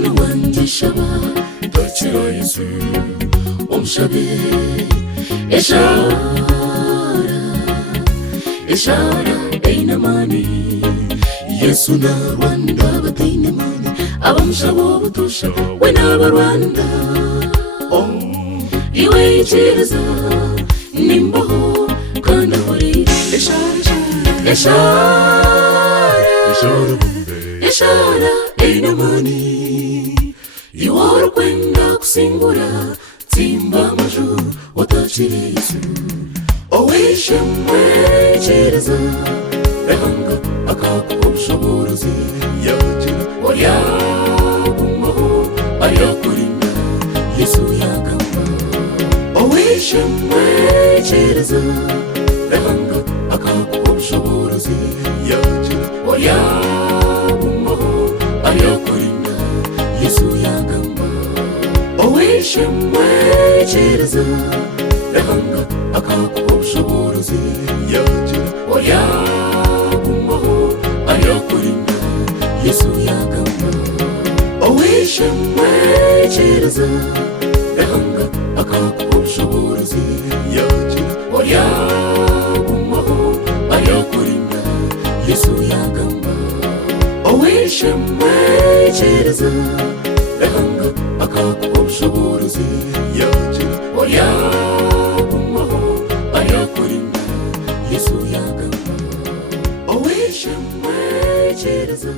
mwana wanjye shaba takira Yesu umushabe Eshaara einamani Yesu na Rwanda bateinamani abamushabo butusha we n'abarwanda iwe yikiriza nimbaho kandi ahori Eshaara einamani iworo kwenda kusingura timba amajuru watakira Yesu owishimwe yikiriza ehanga akakuha ubushobozi yagira wayagumaho ayakurinda Yesu yagamba owishimwe yikiriza ehanga akakuha ubushobozi yagira wayagumaho ayakurinda Yesu yagamba owishimwe yikiriza ehanga akakuha ubushobozi yagira wayagumaho ayakurinda Yesu yagamba owishimwe yikiriza ehanga akakuha ubushobozi yagira wayagumaho ayakurinda Yesu yagamba owishimwe yikiriza ehanga akakuha ubushobozi yagira wayagumaho ayakurinda Yesu yagamba owishimwe yikiriza